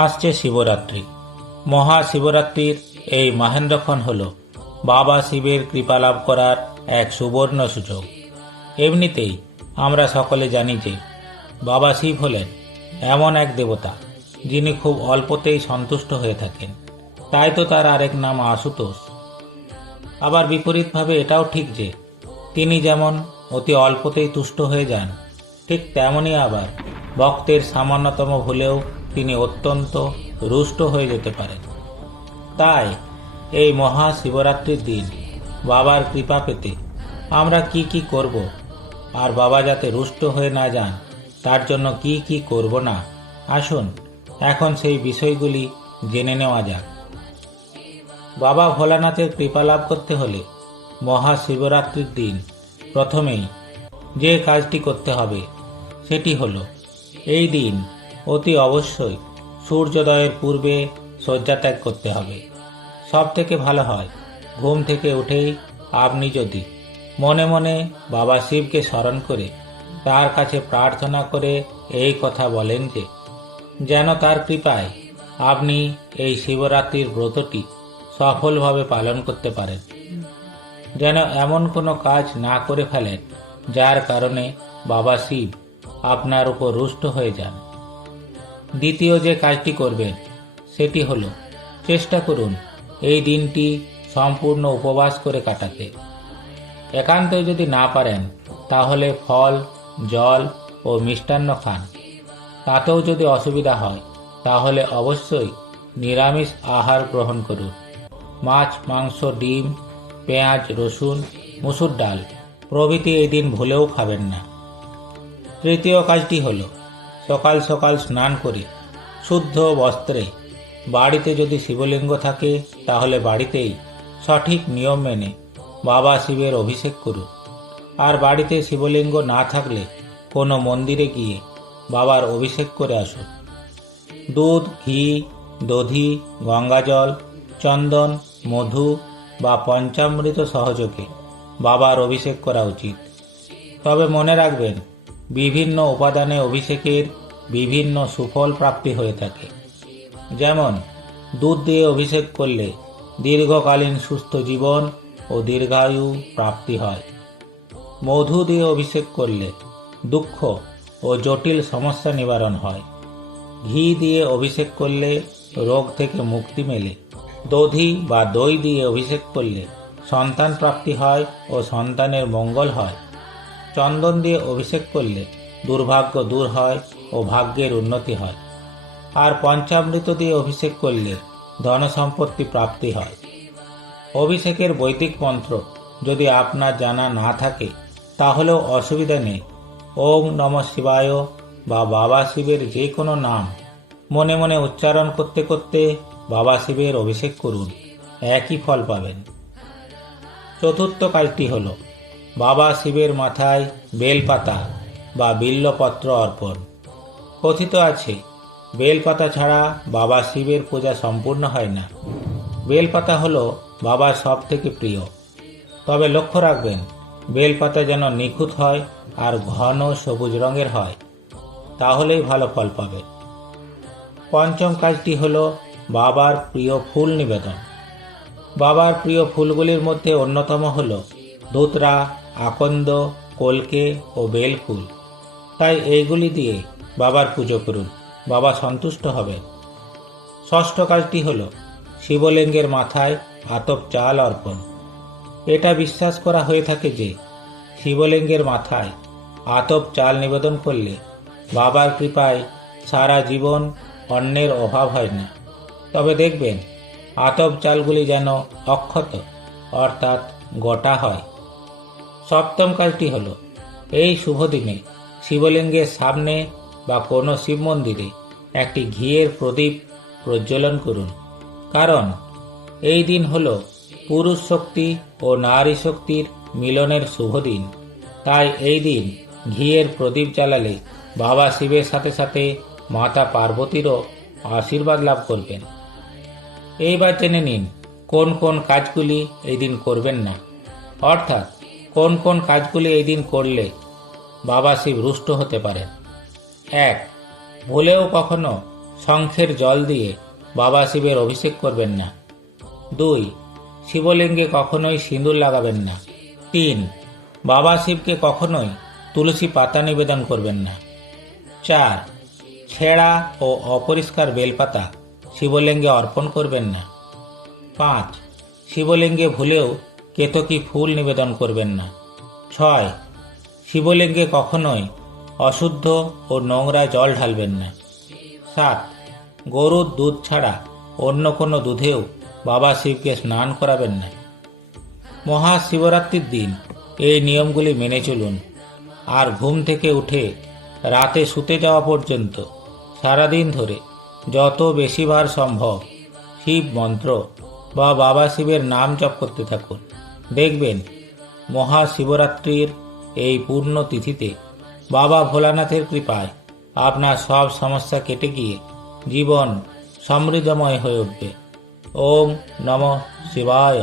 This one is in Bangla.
আসছে শিবরাত্রি। মহাশিবরাত্রির এই মাহেন্দ্রক্ষণ হল বাবা শিবের কৃপা লাভ করার এক সুবর্ণ সুযোগ। এমনিতেই আমরা সকলে জানি যে বাবা শিব হলেন এমন এক দেবতা যিনি খুব অল্পতেই সন্তুষ্ট হয়ে থাকেন, তাই তো তার আরেক নাম আশুতোষ। আবার বিপরীতভাবে এটাও ঠিক যে তিনি যেমন অতি অল্পতেই তুষ্ট হয়ে যান, ঠিক তেমনই আবার ভক্তের সামান্যতম ভুলেও তিনি অত্যন্ত রুষ্ট হয়ে যেতে পারেন। তাই এই মহাশিবরাত্রির দিন বাবার কৃপা পেতে আমরা কি কি করব, আর বাবা যাতে রুষ্ট হয়ে না যান তার জন্য কি কি করব না, আসুন এখন সেই বিষয়গুলি জেনে নেওয়া যাক। বাবা ভোলানাথের কৃপা লাভ করতে হলে মহাশিবরাত্রির দিন প্রথমেই যে কাজটি করতে হবে সেটি হলো এই দিন অতি অবশ্যই সূর্যোদয়ের পূর্বে শয্যাত্যাগ করতে হবে। সব থেকে ভালো হয় ঘুম থেকে উঠেই আপনি যদি মনে মনে বাবা শিবকে স্মরণ করে তার কাছে প্রার্থনা করে এই কথা বলেন যে যেন তার কৃপায় আপনি এই শিবরাত্রির ব্রতটি সফলভাবে পালন করতে পারেন, যেন এমন কোনো কাজ না করে ফেলেন যার কারণে বাবা শিব আপনার উপর রুষ্ট হয়ে যান। দ্বিতীয় যে কাজটি করবেন সেটি হলো চেষ্টা করুন এই দিনটি সম্পূর্ণ উপবাস করে কাটাতে। একান্তই যদি না পারেন তাহলে ফল, জল ও মিষ্টান্ন খান। তাতেও যদি অসুবিধা হয় তাহলে অবশ্যই নিরামিষ আহার গ্রহণ করুন। মাছ, মাংস, ডিম, পেঁয়াজ, রসুন, মসুর ডাল প্রভৃতি এই দিন ভুলেও খাবেন না। তৃতীয় কাজটি হল সকাল সকাল স্নান করে শুদ্ধ বস্ত্রে বাড়িতে যদি শিবলিঙ্গ থাকে তাহলে বাড়িতেই সঠিক নিয়ম মেনে বাবা শিবের অভিষেক করুন। আর বাড়িতে শিবলিঙ্গ না থাকলে কোনো মন্দিরে গিয়ে বাবার অভিষেক করে আসুন। দুধ, ঘি, দধি, গঙ্গাজল, চন্দন, মধু বা পঞ্চামৃত সহযোগে বাবার অভিষেক করা উচিত। তবে মনে রাখবেন বিভিন্ন উপাদানে অভিষেকের বিভিন্ন সুফল প্রাপ্তি হয়ে থাকে। যেমন দুধ দিয়ে অভিষেক করলে দীর্ঘকালীন সুস্থ জীবন ও দীর্ঘায়ু প্রাপ্তি হয়। মধু দিয়ে অভিষেক করলে দুঃখ ও জটিল সমস্যা নিবারণ হয়। ঘি দিয়ে অভিষেক করলে রোগ থেকে মুক্তি মেলে। দধি বা দই দিয়ে অভিষেক করলে সন্তান প্রাপ্তি হয় ও সন্তানের মঙ্গল হয়। চন্দন দিয়ে অভিষেক করলে দুর্ভাগ্য দূর হয় ও ভাগ্যের উন্নতি হয়। আর পঞ্চামৃত দিয়ে অভিষেক করলে ধনসম্পত্তি প্রাপ্তি হয়। অভিষেকের বৈদিক মন্ত্র যদি আপনার জানা না থাকে তাহলেও অসুবিধা নেই। ওম নমঃ শিবায় বা বাবা শিবের যে কোনো নাম মনে মনে উচ্চারণ করতে করতে বাবা শিবের অভিষেক করুন, একই ফল পাবেন। চতুর্থ কাজটি হল বাবা শিবের মাথায় বেলপাতা বা বিল্বপত্র অর্পণ। কথিত আছে বেলপাতা ছাড়া বাবা শিবের পূজা সম্পূর্ণ হয় না। বেলপাতা হলো বাবার সব থেকে প্রিয়। তবে লক্ষ্য রাখবেন বেলপাতা যেন নিখুঁত হয় আর ঘন সবুজ রঙের হয়, তাহলেই ভালো ফল পাবে। পঞ্চম কাজটি হলো বাবার প্রিয় ফুল নিবেদন। বাবার প্রিয় ফুলগুলির মধ্যে অন্যতম হল ধুতরা, আকন্দ, কলকে ও বেলফুল। তাই এইগুলি দিয়ে বাবার পুজো করুন, বাবা সন্তুষ্ট হবেন। ষষ্ঠ কাজটি হল শিবলিঙ্গের মাথায় আতপ চাল অর্পণ। এটা বিশ্বাস করা হয়ে থাকে যে শিবলিঙ্গের মাথায় আতপ চাল নিবেদন করলে বাবার কৃপায় সারা জীবন অন্নের অভাব হয় না। তবে দেখবেন আতপ চালগুলি যেন অক্ষত অর্থাৎ গোটা হয়। সপ্তম কাজটি হল এই শুভ দিনে শিবলিঙ্গের সামনে বা কোনো শিব মন্দিরে একটি ঘিয়ের প্রদীপ প্রজ্বলন করুন। কারণ এই দিন হল পুরুষ শক্তি ও নারী শক্তির মিলনের শুভ দিন। তাই এই দিন ঘিয়ের প্রদীপ জ্বালালে বাবা শিবের সাথে সাথে মাতা পার্বতীরও আশীর্বাদ লাভ করবেন। এইবার জেনে নিন কোন কোন কাজগুলি এই দিন করবেন না, অর্থাৎ কোন কোন কাজগুলি এই দিন করলে বাবা শিব রুষ্ট হতে পারেন। 1. ভুলেও কখনো শঙ্খের জল দিয়ে বাবা শিবের অভিষেক করবেন না। 2. শিবলিঙ্গে কখনোই সিঁদুর লাগাবেন না। 3. বাবা শিবকে কখনোই তুলসী পাতা নিবেদন করবেন না। 4. ছেঁড়া ও অপরিষ্কার বেলপাতা শিবলিঙ্গে অর্পণ করবেন না। 5. শিবলিঙ্গে ভুলেও কেতকী ফুল নিবেদন করবেন না। 6. শিবলিঙ্গে কখনোই অশুদ্ধ ও নোংরা জল ঢালবেন না। 7. গরুর দুধ ছাড়া অন্য কোনো দুধেও বাবা শিবকে স্নান করাবেন না। মহাশিবরাত্রির দিন এই নিয়মগুলি মেনে চলুন, আর ঘুম থেকে উঠে রাতে শুতে যাওয়া পর্যন্ত সারাদিন ধরে যত বেশিবার সম্ভব শিব মন্ত্র বা বাবা শিবের নাম জপ করতে থাকুন। দেখবেন মহাশিবরাত্রির এই পূর্ণ তিথিতে বাবা ভোলানাথের কৃপায় আপনার সব সমস্যা কেটে গিয়ে জীবন সমৃদ্ধময় হয়ে উঠবে। ওম নমঃ শিবায়।